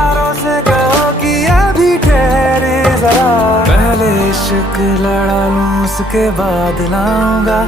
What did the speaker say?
यारों से कहो कि अभी ठहरे जरा, पहले इश्क लड़ा लूं उसके बाद लाऊंगा